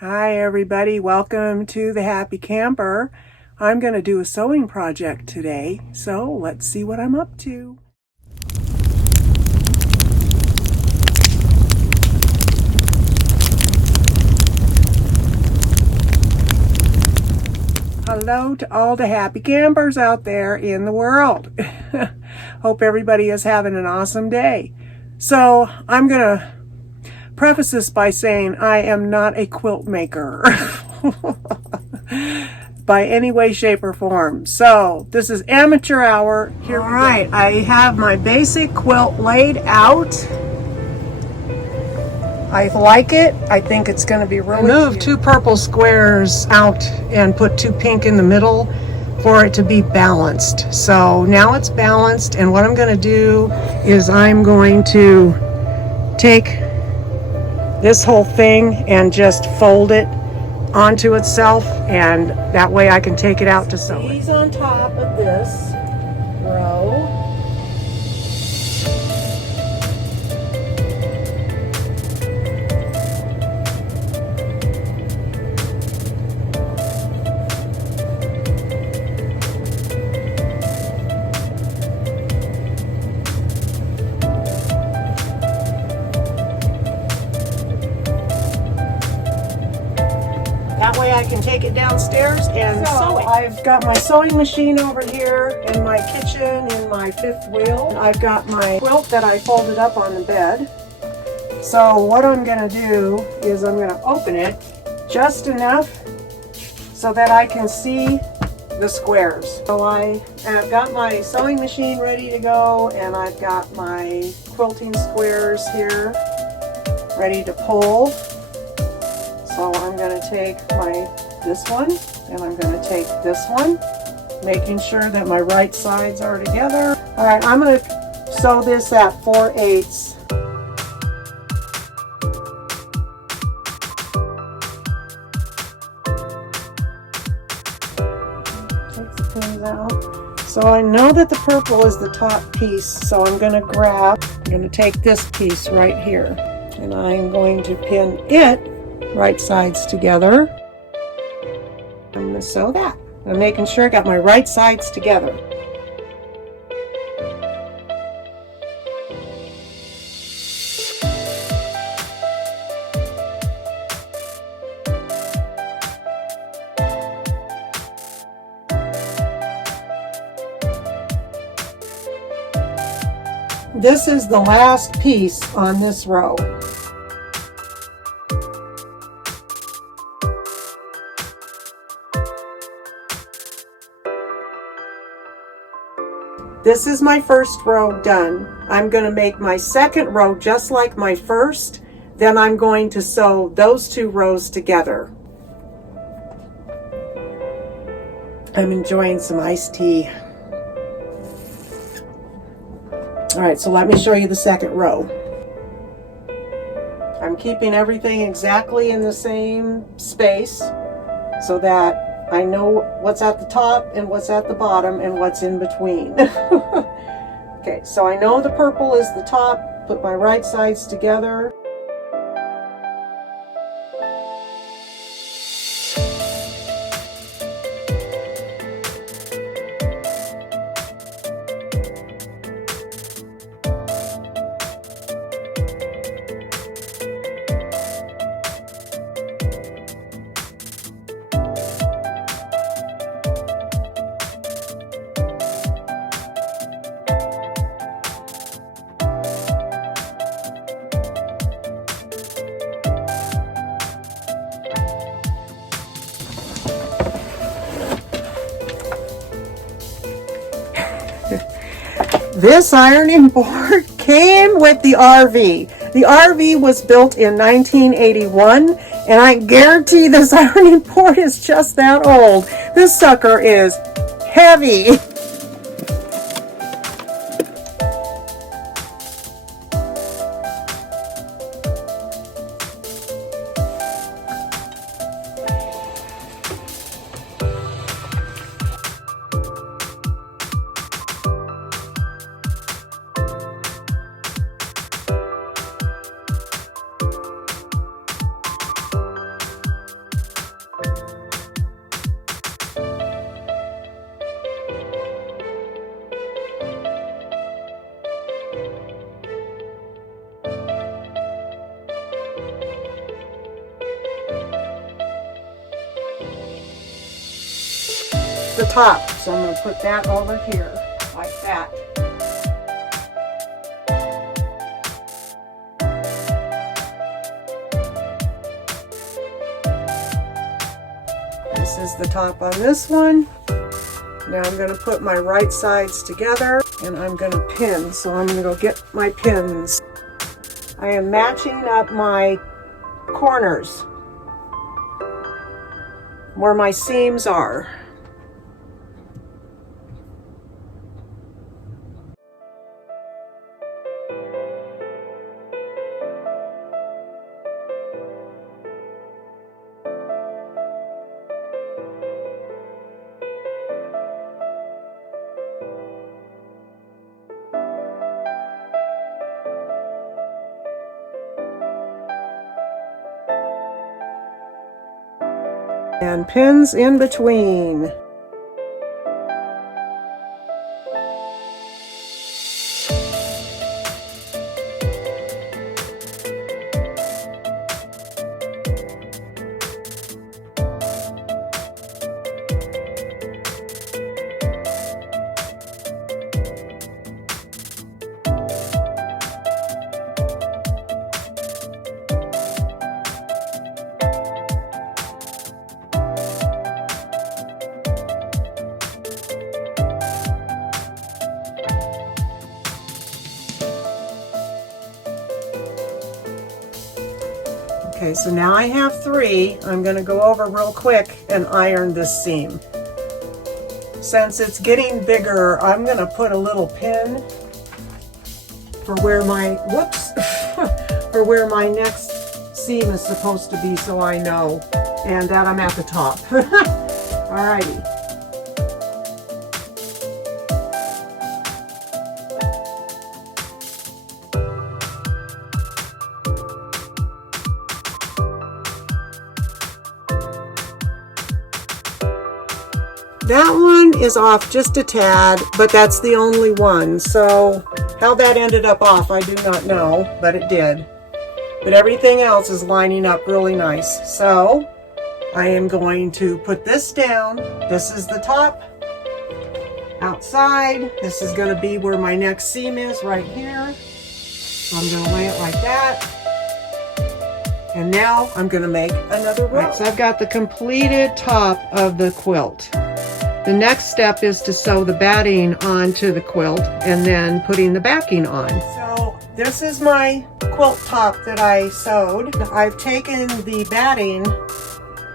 Hi everybody, welcome to the Happy Camper. I'm going to do a sewing project today, so let's see what I'm up to. Hello to all the happy campers out there in the world. Hope everybody is having an awesome day. So I'm going to preface this by saying I am not a quilt maker by any way, shape, or form. So this is amateur hour. Here we go. All right, I have my basic quilt laid out. I like it. I think it's going to be really cute. I moved 2 purple squares out and put 2 pink in the middle for it to be balanced. So now it's balanced, and what I'm going to do is I'm going to take this whole thing and just fold it onto itself, and that way I can take it out to sew it. These on top of this row. That way I can take it downstairs and sew it. I've got my sewing machine over here in my kitchen in my 5th wheel. I've got my quilt that I folded up on the bed. So what I'm going to do is I'm going to open it just enough so that I can see the squares. So I've got my sewing machine ready to go, and I've got my quilting squares here ready to pull. So I'm going to take this one, and I'm going to take this one, making sure that my right sides are together. All right, I'm going to sew this at 4/8. Take the pins out. So I know that the purple is the top piece, so I'm going to take this piece right here, and I'm going to pin it right sides together. I'm going to sew that. I'm making sure I got my right sides together. This is the last piece on this row. This is my first row done. I'm going to make my second row just like my first. Then I'm going to sew those 2 rows together. I'm enjoying some iced tea. All right, so let me show you the second row. I'm keeping everything exactly in the same space so that I know what's at the top and what's at the bottom and what's in between. Okay, so I know the purple is the top. Put my right sides together. This ironing board came with the RV. The RV was built in 1981, and I guarantee this ironing board is just that old. This sucker is heavy. the top. So I'm going to put that over here like that. This is the top on this one. Now I'm going to put my right sides together and I'm going to pin. So I'm going to go get my pins. I am matching up my corners where my seams are. And pins in between. Okay, so now I have 3. I'm going to go over real quick and iron this seam. Since it's getting bigger, I'm going to put a little pin for where my, whoops, for where my next seam is supposed to be so I know, and that I'm at the top. Alrighty. That one is off just a tad, but that's the only one. So how that ended up off, I do not know, but it did. But everything else is lining up really nice. So I am going to put this down. This is the top. Outside, this is going to be where my next seam is right here. So I'm going to lay it like that. And now I'm going to make another row. Right, so I've got the completed top of the quilt. The next step is to sew the batting onto the quilt and then putting the backing on. So this is my quilt top that I sewed. I've taken the batting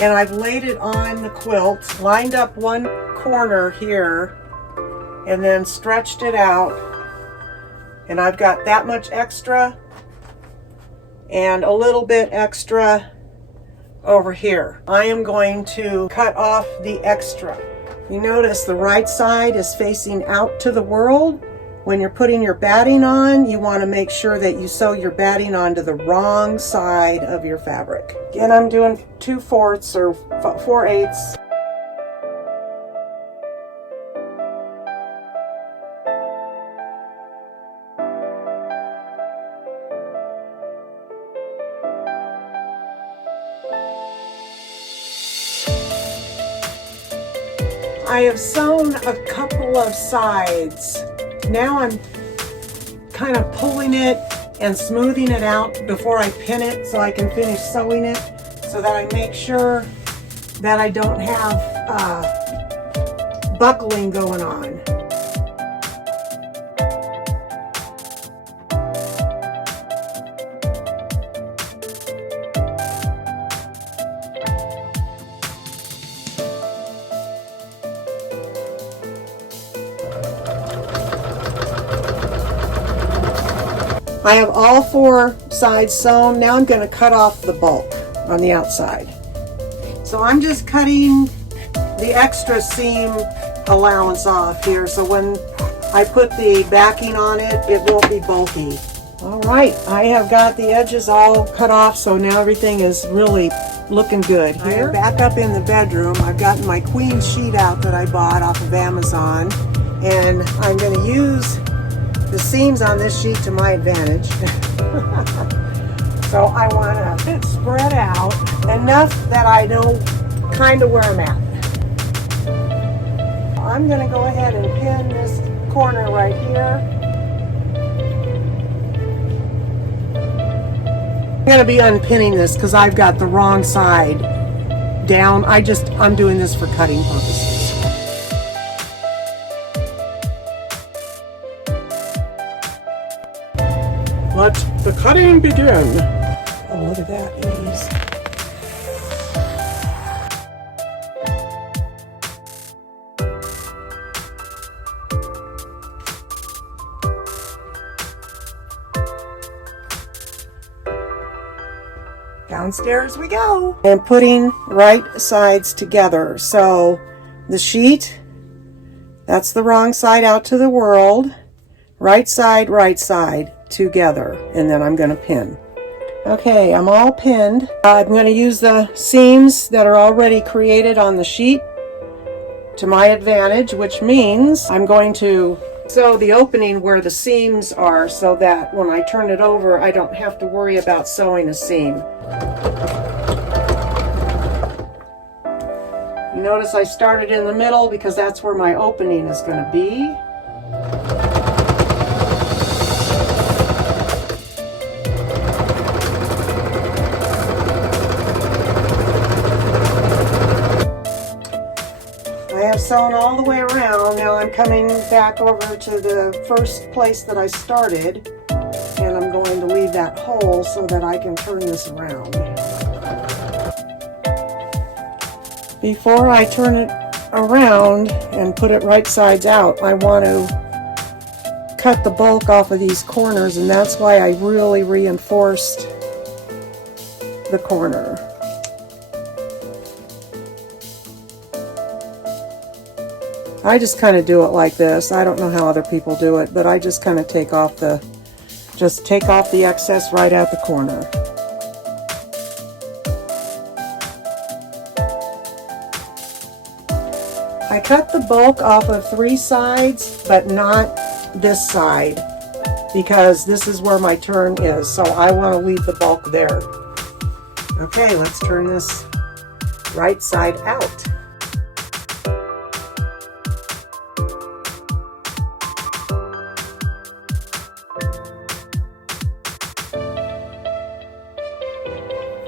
and I've laid it on the quilt, lined up one corner here, and then stretched it out. And I've got that much extra and a little bit extra over here. I am going to cut off the extra. You notice the right side is facing out to the world. When you're putting your batting on, you want to make sure that you sew your batting onto the wrong side of your fabric. And I'm doing 2/4 or 4/8. I have sewn a couple of sides. Now I'm kind of pulling it and smoothing it out before I pin it so I can finish sewing it, so that I make sure that I don't have buckling going on. I have all 4 sides sewn. Now I'm going to cut off the bulk on the outside. So I'm just cutting the extra seam allowance off here, so when I put the backing on it, it won't be bulky. All right, I have got the edges all cut off, so now everything is really looking good here. I'm back up in the bedroom. I've gotten my queen sheet out that I bought off of Amazon, and I'm going to use the seams on this sheet to my advantage. So I want to spread out enough that I know kind of where I'm at. I'm going to go ahead and pin this corner right here. I'm going to be unpinning this because I've got the wrong side down. I'm doing this for cutting purposes. Let the cutting begin. Oh, look at that ease. Downstairs we go. And putting right sides together. So the sheet, that's the wrong side out to the world. Right side together. And then I'm going to pin. Okay, I'm all pinned. I'm going to use the seams that are already created on the sheet to my advantage, which means I'm going to sew the opening where the seams are so that when I turn it over, I don't have to worry about sewing a seam. You notice I started in the middle because that's where my opening is going to be. I have sewn all the way around. Now I'm coming back over to the first place that I started, and I'm going to leave that hole so that I can turn this around. Before I turn it around and put it right sides out, I want to cut the bulk off of these corners, and that's why I really reinforced the corner. I just kind of do it like this. I don't know how other people do it, but I just kind of take off the excess right at the corner. I cut the bulk off of 3 sides, but not this side, because this is where my turn is, so I want to leave the bulk there. Okay, let's turn this right side out.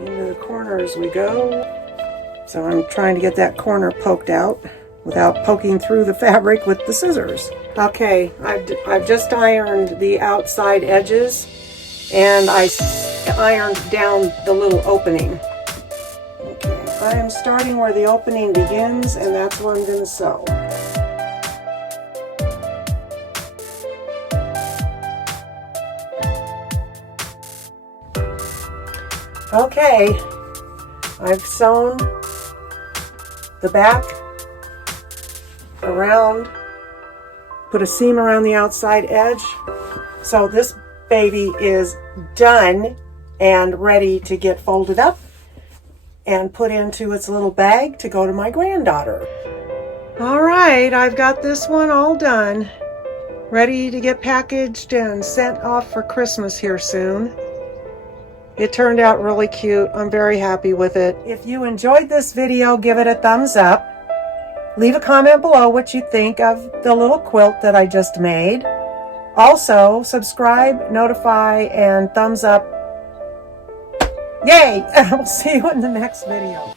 Into the corner as we go. So I'm trying to get that corner poked out without poking through the fabric with the scissors. Okay, I've just ironed the outside edges, and I ironed down the little opening. Okay, I am starting where the opening begins, and that's where I'm going to sew. Okay, I've sewn the back around, put a seam around the outside edge. So this baby is done and ready to get folded up and put into its little bag to go to my granddaughter. All right, I've got this one all done, ready to get packaged and sent off for Christmas here soon. It turned out really cute. I'm very happy with it. If you enjoyed this video, give it a thumbs up. Leave a comment below what you think of the little quilt that I just made. Also, subscribe, notify, and thumbs up. Yay! We'll see you in the next video.